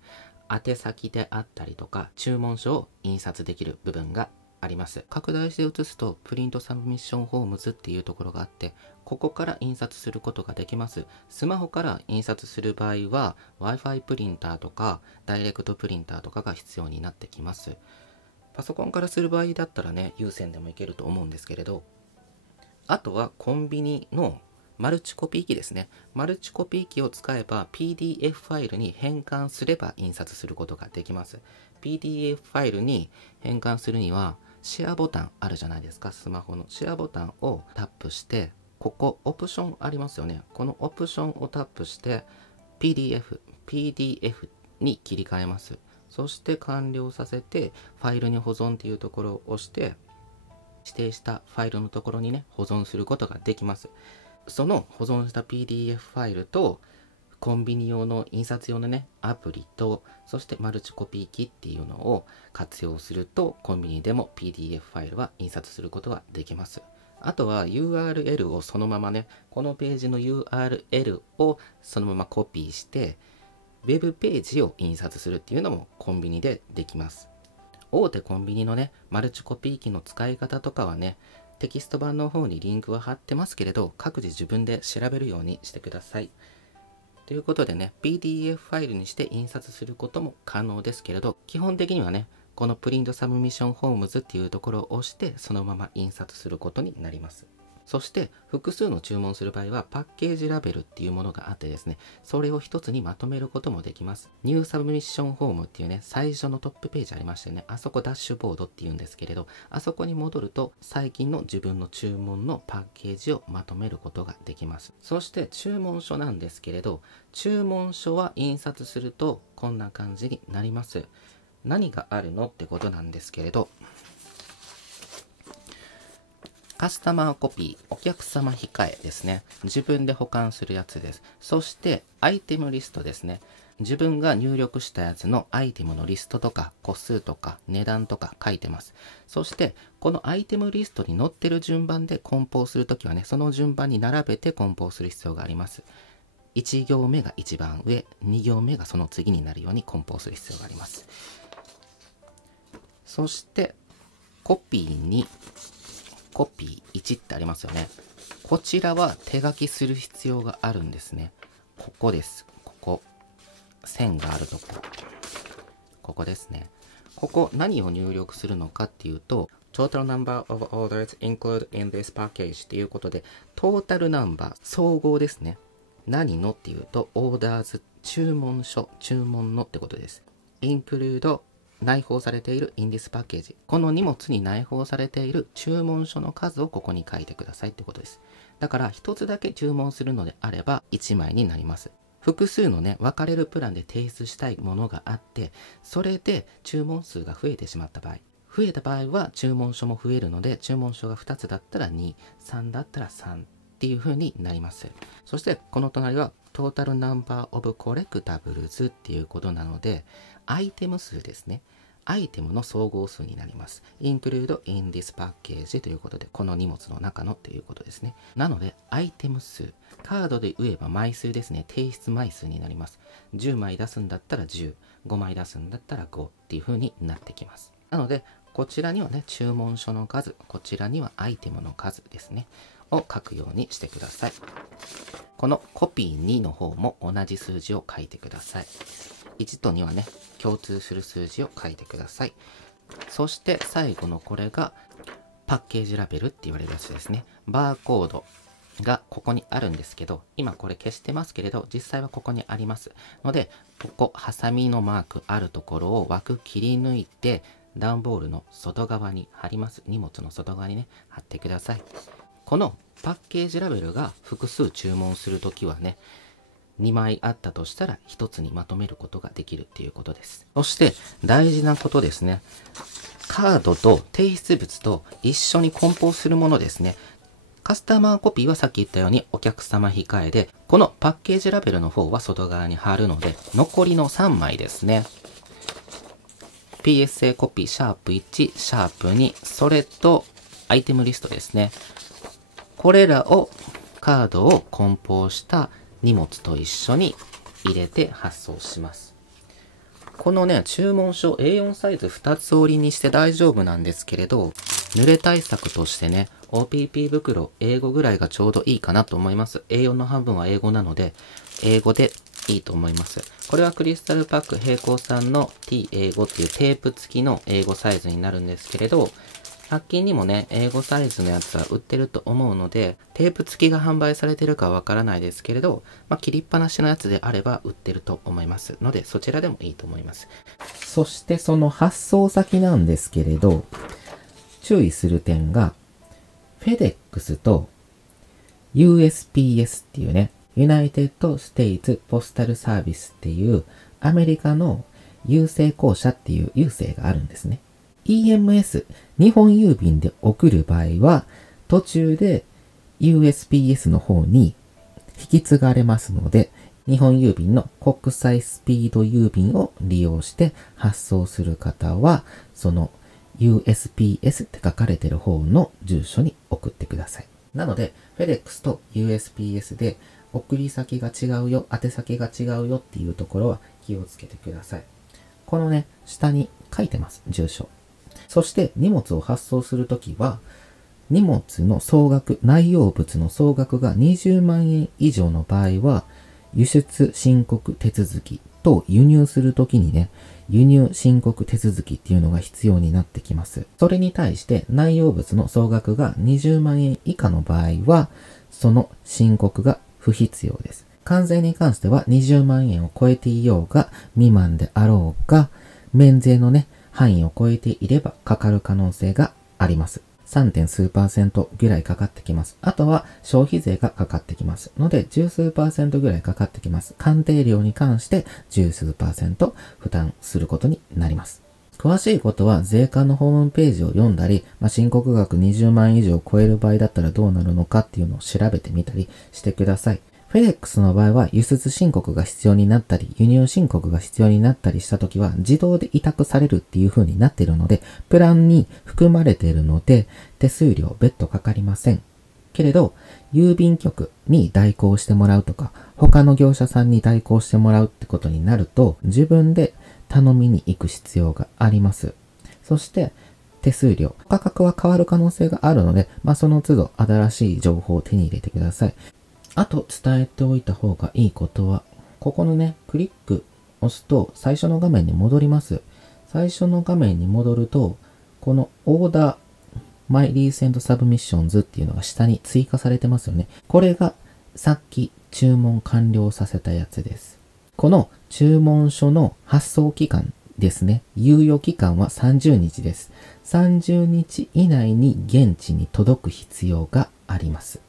宛先であったりとか、注文書を印刷できる部分があります。拡大して写すと、プリントサブミッションフォームズっていうところがあって、ここから印刷することができます。スマホから印刷する場合は、Wi-Fi プリンターとか、ダイレクトプリンターとかが必要になってきます。パソコンからする場合だったらね、有線でもいけると思うんですけれど、あとはコンビニのマルチコピー機ですね。マルチコピー機を使えば PDF ファイルに変換すれば印刷することができます。PDF ファイルに変換するにはシェアボタンあるじゃないですか。スマホのシェアボタンをタップして、ここオプションありますよね。このオプションをタップして PDF に切り替えます。そして完了させてファイルに保存っていうところを押して指定したファイルのところにね保存することができます。その保存した PDF ファイルとコンビニ用の印刷用のねアプリとそしてマルチコピー機っていうのを活用するとコンビニでも PDF ファイルは印刷することができます。あとは URL をそのままねこのページの URL をそのままコピーしてウェブページを印刷するっていうのもコンビニでできます。大手コンビニのね、マルチコピー機の使い方とかはね、テキスト版の方にリンクは貼ってますけれど、各自自分で調べるようにしてください。ということでね、PDF ファイルにして印刷することも可能ですけれど、基本的にはね、このプリントサブミッションフォームズっていうところを押して、そのまま印刷することになります。そして複数の注文する場合はパッケージラベルっていうものがあってですね、それを一つにまとめることもできます。ニューサブミッションフォームっていうね、最初のトップページありましてね、あそこダッシュボードっていうんですけれど、あそこに戻ると最近の自分の注文のパッケージをまとめることができます。そして注文書なんですけれど、注文書は印刷するとこんな感じになります。何があるのってことなんですけれど、カスタマーコピー、お客様控えですね。自分で保管するやつです。そして、アイテムリストですね。自分が入力したやつのアイテムのリストとか、個数とか、値段とか書いてます。そして、このアイテムリストに載ってる順番で梱包するときはね、その順番に並べて梱包する必要があります。1行目が一番上、2行目がその次になるように梱包する必要があります。そして、コピーに、コピー1ってありますよね。こちらは手書きする必要があるんですね。ここです。ここ。線があるとこ。ここですね。ここ何を入力するのかっていうと、Total number of orders included in this package っていうことで、トータルナンバー、総合ですね。何のっていうと、orders、注文書、注文のってことです。include 内包されている in this package。この荷物に内包されている注文書の数をここに書いてくださいってことです。だから一つだけ注文するのであれば1枚になります。複数のね、分かれるプランで提出したいものがあって、それで注文数が増えてしまった場合、増えた場合は注文書も増えるので、注文書が2つだったら2、3だったら3っていう風になります。そしてこの隣はトータルナンバーオブコレクタブルズっていうことなので、アイテム数ですね。アイテムの総合数になります。include in this package ということで、この荷物の中のということですね。なので、アイテム数。カードで言えば枚数ですね。提出枚数になります。10枚出すんだったら10、5枚出すんだったら5っていう風になってきます。なので、こちらにはね、注文書の数、こちらにはアイテムの数ですね。を書くようにしてください。このコピー2の方も同じ数字を書いてください。1と2はね、共通する数字を書いてください。そして最後のこれがパッケージラベルって言われるやつですね。バーコードがここにあるんですけど、今これ消してますけれど、実際はここにありますので、ここハサミのマークあるところを枠切り抜いて段ボールの外側に貼ります。荷物の外側にね、貼ってください。このパッケージラベルが複数注文するときはね、2枚あったとしたら1つにまとめることができるっていうことです。そして大事なことですね。カードと提出物と一緒に梱包するものですね。カスタマーコピーはさっき言ったようにお客様控えで、このパッケージラベルの方は外側に貼るので、残りの3枚ですね。PSA コピーシャープ1、シャープ2、それとアイテムリストですね。これらをカードを梱包した荷物と一緒に入れて発送します。このね、注文書 A4 サイズ2つ折りにして大丈夫なんですけれど、濡れ対策としてね、OPP 袋英語ぐらいがちょうどいいかなと思います。A4 の半分は英語なので、英語でいいと思います。これはクリスタルパック並行さんの T 英語っていうテープ付きの英語サイズになるんですけれど、100均にもね、英語サイズのやつは売ってると思うので、テープ付きが販売されてるかわからないですけれど、切りっぱなしのやつであれば売ってると思いますので、そちらでもいいと思います。そしてその発送先なんですけれど、注意する点が、FedEx と USPS っていうね、United States Postal Service っていうアメリカの郵政公社っていう郵政があるんですね。EMS、日本郵便で送る場合は、途中で USPS の方に引き継がれますので、日本郵便の国際スピード郵便を利用して発送する方は、その USPS って書かれてる方の住所に送ってください。なので、FedEx と USPS で送り先が違うよ、宛先が違うよっていうところは気をつけてください。このね、下に書いてます、住所。そして荷物を発送するときは、荷物の総額、内容物の総額が20万円以上の場合は、輸出申告手続きと輸入するときにね、輸入申告手続きっていうのが必要になってきます。それに対して内容物の総額が20万円以下の場合は、その申告が不必要です。関税に関しては20万円を超えていようが未満であろうが、免税のね、範囲を超えていればかかる可能性があります。3. 数%ぐらいかかってきます。あとは消費税がかかってきますので、10数%ぐらいかかってきます。鑑定料に関して10数%負担することになります。詳しいことは税関のホームページを読んだり、申告額20万円以上を超える場合だったらどうなるのかっていうのを調べてみたりしてください。FedEx の場合は輸出申告が必要になったり、輸入申告が必要になったりしたときは自動で委託されるっていう風になっているので、プランに含まれているので、手数料別途かかりません。けれど、郵便局に代行してもらうとか、他の業者さんに代行してもらうってことになると、自分で頼みに行く必要があります。そして、手数料、価格は変わる可能性があるので、その都度新しい情報を手に入れてください。あと伝えておいた方がいいことは、ここのね、クリック押すと最初の画面に戻ります。最初の画面に戻ると、このオーダー、My Recent Submissions っていうのが下に追加されてますよね。これがさっき注文完了させたやつです。この注文書の発送期間ですね。猶予期間は30日です。30日以内に現地に届く必要があります。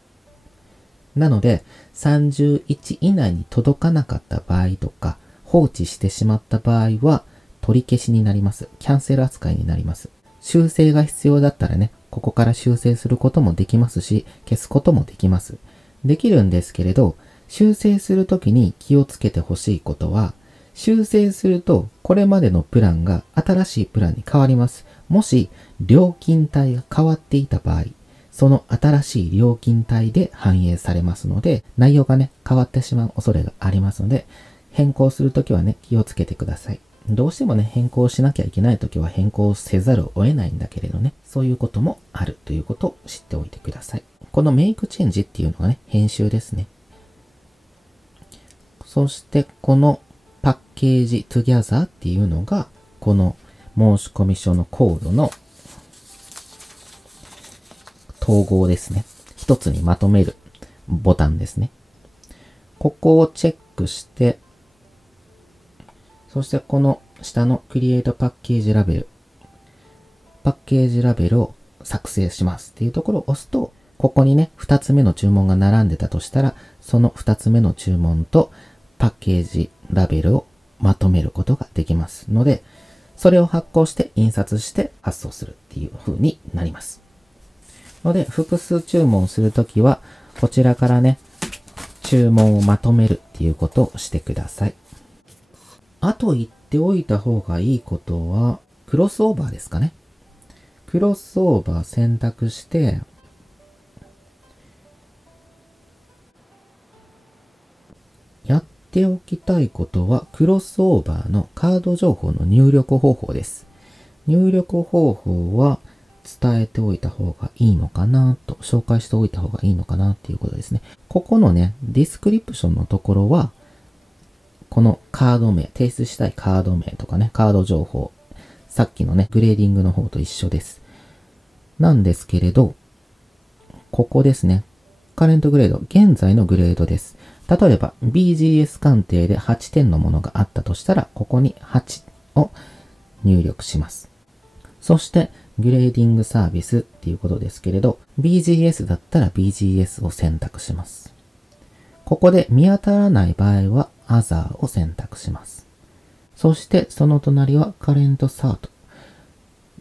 なので、31以内に届かなかった場合とか、放置してしまった場合は、取り消しになります。キャンセル扱いになります。修正が必要だったらね、ここから修正することもできますし、消すこともできます。できるんですけれど、修正するときに気をつけてほしいことは、修正すると、これまでのプランが新しいプランに変わります。もし、料金帯が変わっていた場合、その新しい料金帯で反映されますので、内容がね、変わってしまう恐れがありますので、変更するときはね、気をつけてください。どうしてもね、変更しなきゃいけないときは変更せざるを得ないんだけれどね、そういうこともあるということを知っておいてください。このメイクチェンジっていうのがね、編集ですね。そして、このパッケージ Together っていうのが、この申込書のコードの統合ですね。一つにまとめるボタンですね。ここをチェックして、そしてこの下の Create Package Label、パッケージラベルを作成しますっていうところを押すと、ここにね、2つ目の注文が並んでたとしたら、その2つ目の注文とパッケージラベルをまとめることができますので、それを発行して印刷して発送するっていう風になります。ので、複数注文するときは、こちらからね、注文をまとめるっていうことをしてください。あと言っておいた方がいいことは、クロスオーバーですかね。クロスオーバー選択して、やっておきたいことは、クロスオーバーのカード情報の入力方法です。入力方法は伝えておいた方がいいのかなと、紹介しておいた方がいいのかなっていうことですね。ここのね、ディスクリプションのところは、このカード名、提出したいカード名とかね、カード情報、さっきのね、グレーディングの方と一緒です。なんですけれど、ここですね。カレントグレード、現在のグレードです。例えば、BGS 鑑定で8点のものがあったとしたら、ここに8を入力します。そして、グレーディングサービスっていうことですけれど、BGS だったら BGS を選択します。ここで見当たらない場合は、Other を選択します。そして、その隣は Current Cert。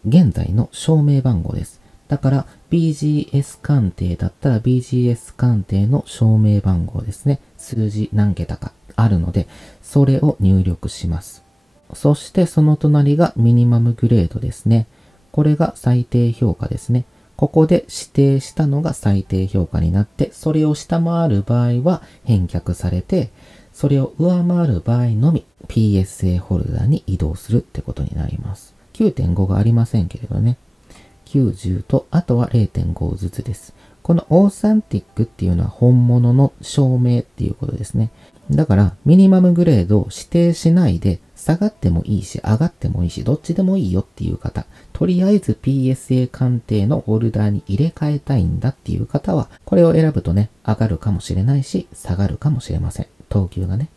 現在の証明番号です。だから、BGS 鑑定だったら BGS 鑑定の証明番号ですね。数字何桁かあるので、それを入力します。そして、その隣がミニマムグレードですね。これが最低評価ですね。ここで指定したのが最低評価になって、それを下回る場合は返却されて、それを上回る場合のみ PSA ホルダーに移動するってことになります。9.5 がありませんけれどね。90と、あとは 0.5 ずつです。このオーサンティックっていうのは本物の証明っていうことですね。だから、ミニマムグレードを指定しないで、下がってもいいし、上がってもいいし、どっちでもいいよっていう方、とりあえず PSA 鑑定のホルダーに入れ替えたいんだっていう方は、これを選ぶとね、上がるかもしれないし、下がるかもしれません。等級がね。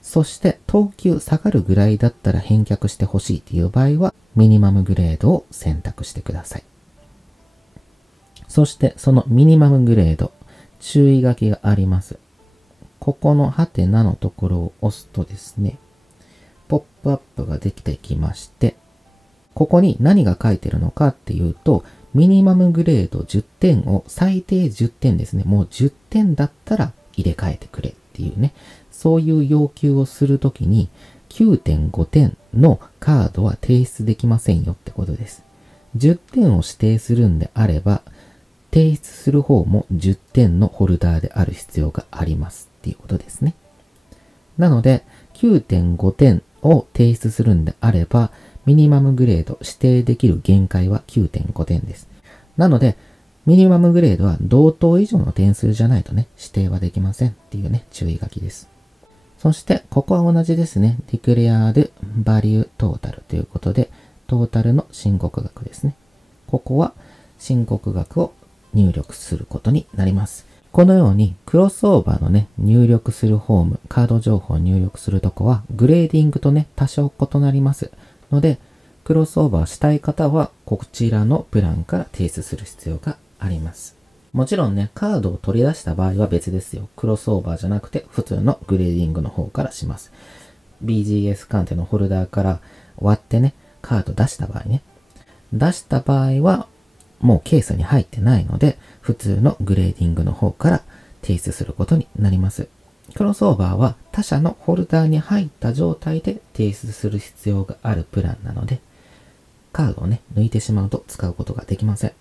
そして、等級下がるぐらいだったら返却してほしいっていう場合は、ミニマムグレードを選択してください。そして、そのミニマムグレード、注意書きがあります。ここのハテナのところを押すとですね、ポップアップができてきまして、ここに何が書いてるのかっていうと、ミニマムグレード10点を最低10点ですね。もう10点だったら入れ替えてくれっていうね、そういう要求をするときに 9.5 点のカードは提出できませんよってことです。10点を指定するんであれば、提出する方も10点のホルダーである必要がありますっていうことですね。なので、9.5 点を提出するんであれば、ミニマムグレード指定できる限界は 9.5 点です。なので、ミニマムグレードは同等以上の点数じゃないとね、指定はできませんっていうね、注意書きです。そして、ここは同じですね。Declared Value Total ということで、トータルの申告額ですね。ここは申告額を入力することになります。このようにクロスオーバーのね、入力するフォーム、カード情報を入力するとこはグレーディングとね、多少異なりますので、クロスオーバーしたい方はこちらのプランから提出する必要があります。もちろんね、カードを取り出した場合は別ですよ。クロスオーバーじゃなくて普通のグレーディングの方からします。BGS 鑑定のホルダーから割ってね、カード出した場合ね。出した場合はもうケースに入ってないので、普通のグレーディングの方から提出することになります。クロスオーバーは他社のホルダーに入った状態で提出する必要があるプランなので、カードをね、抜いてしまうと使うことができません。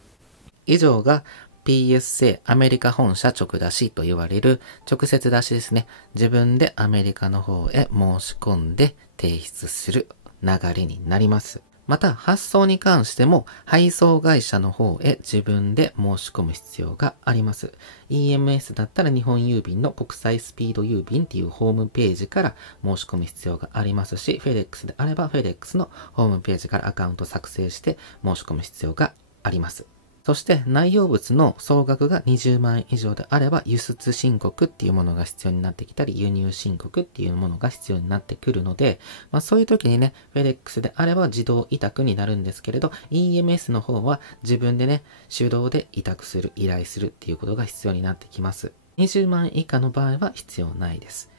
以上が PSA アメリカ本社直出しと言われる直接出しですね。自分でアメリカの方へ申し込んで提出する流れになります。また発送に関しても配送会社の方へ自分で申し込む必要があります。EMS だったら日本郵便の国際スピード郵便っていうホームページから申し込む必要がありますし、FedEx であれば FedEx のホームページからアカウント作成して申し込む必要があります。そして内容物の総額が20万円以上であれば輸出申告っていうものが必要になってきたり、輸入申告っていうものが必要になってくるので、そういう時にね、FedEx であれば自動委託になるんですけれど、EMS の方は自分でね、手動で委託する、依頼するっていうことが必要になってきます。20万円以下の場合は必要ないです。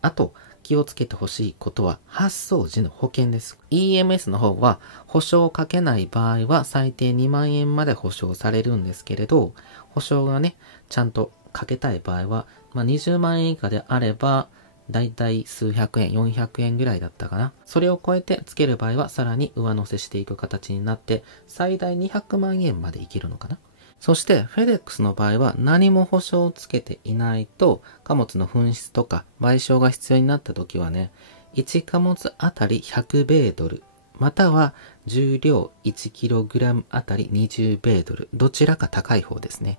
あと、気をつけてほしいことは発送時の保険です。EMS の方は保証をかけない場合は最低2万円まで保証されるんですけれど、保証がね、ちゃんとかけたい場合は、20万円以下であれば、だいたい数百円、400円ぐらいだったかな。それを超えてつける場合はさらに上乗せしていく形になって、最大200万円までいけるのかな。そして FedEx の場合は何も保証をつけていないと貨物の紛失とか賠償が必要になった時はね、1貨物あたり100米ドル、または重量 1kg あたり20米ドル、どちらか高い方ですね、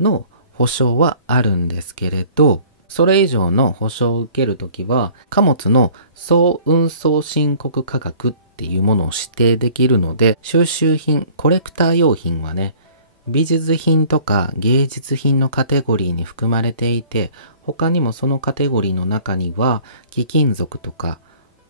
の保証はあるんですけれど、それ以上の保証を受けるときは貨物の総運送申告価格っていうものを指定できるので、収集品、コレクター用品はね、美術品とか芸術品のカテゴリーに含まれていて、他にもそのカテゴリーの中には貴金属とか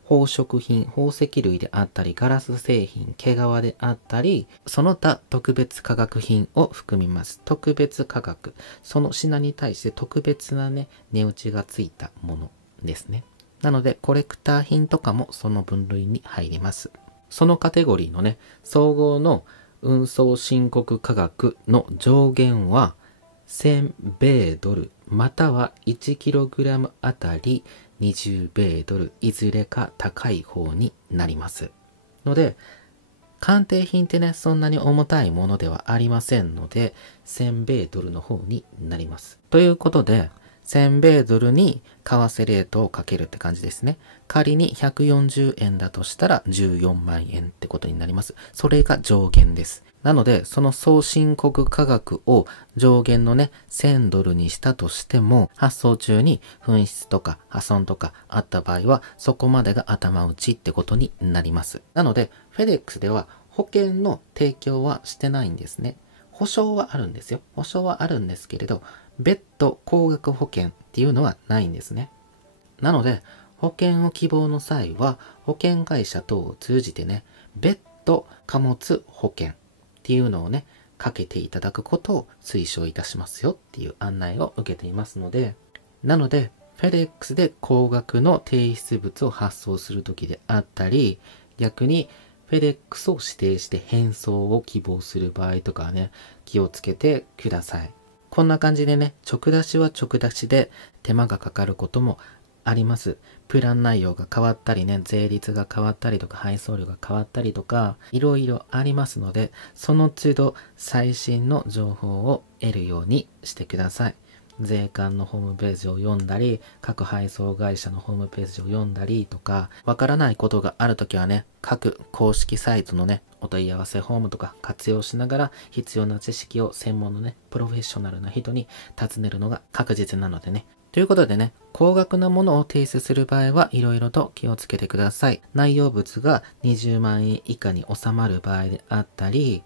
宝飾品、宝石類であったり、ガラス製品、毛皮であったり、その他特別価格品を含みます。特別価格、その品に対して特別なね、値打ちがついたものですね。なのでコレクター品とかもその分類に入ります。そのカテゴリーのね、総合の運送申告価格の上限は1000米ドルまたは 1kg あたり20米ドル、いずれか高い方になりますので、鑑定品ってね、そんなに重たいものではありませんので、1000米ドルの方になります。ということで、1000米ドルに為替レートをかけるって感じですね。仮に140円だとしたら14万円ってことになります。それが上限です。なので、その総申告価格を上限のね、1000ドルにしたとしても、発送中に紛失とか破損とかあった場合は、そこまでが頭打ちってことになります。なので、FedEx では保険の提供はしてないんですね。保証はあるんですよ。保証はあるんですけれど、別途高額保険っていうのはないんですね。なので、保険を希望の際は、保険会社等を通じてね、別途貨物保険っていうのをね、かけていただくことを推奨いたしますよっていう案内を受けていますので、なので、FedEx で高額の提出物を発送するときであったり、逆にFedEx を指定して返送を希望する場合とかはね、気をつけてください。こんな感じでね、直出しは直出しで手間がかかることもあります。プラン内容が変わったりね、税率が変わったりとか、配送料が変わったりとか、いろいろありますので、その都度最新の情報を得るようにしてください。税関のホームページを読んだり、各配送会社のホームページを読んだりとか、わからないことがあるときはね、各公式サイトのね、お問い合わせフォームとか活用しながら、必要な知識を専門のね、プロフェッショナルな人に尋ねるのが確実なのでね。ということでね、高額なものを提出する場合はいろいろと気をつけてください。内容物が20万円以下に収まる場合であったり、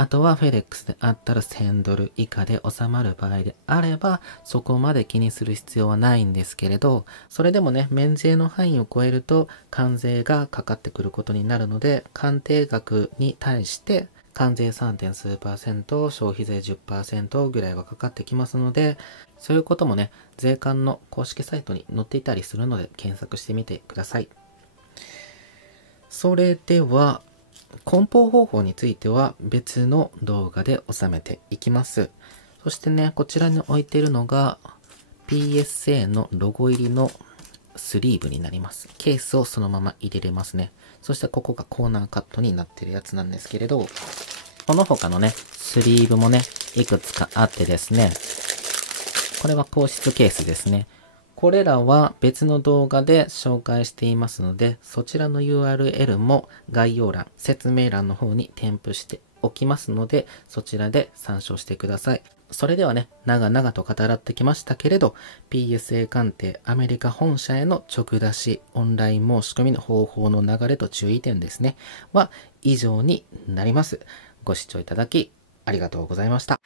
あとはフェレックスであったら1000ドル以下で収まる場合であれば、そこまで気にする必要はないんですけれど、それでもね、免税の範囲を超えると関税がかかってくることになるので、鑑定額に対して関税 3. 数%、消費税 10% ぐらいはかかってきますので、そういうこともね、税関の公式サイトに載っていたりするので検索してみてください。それでは、梱包方法については別の動画で収めていきます。そしてね、こちらに置いているのが PSA のロゴ入りのスリーブになります。ケースをそのまま入れれますね。そしてここがコーナーカットになってるやつなんですけれど、この他のね、スリーブもね、いくつかあってですね、これは硬質ケースですね。これらは別の動画で紹介していますので、そちらの URL も概要欄、説明欄の方に添付しておきますので、そちらで参照してください。それではね、長々と語らってきましたけれど、PSA 鑑定アメリカ本社への直出しオンライン申し込みの方法の流れと注意点ですね、は以上になります。ご視聴いただきありがとうございました。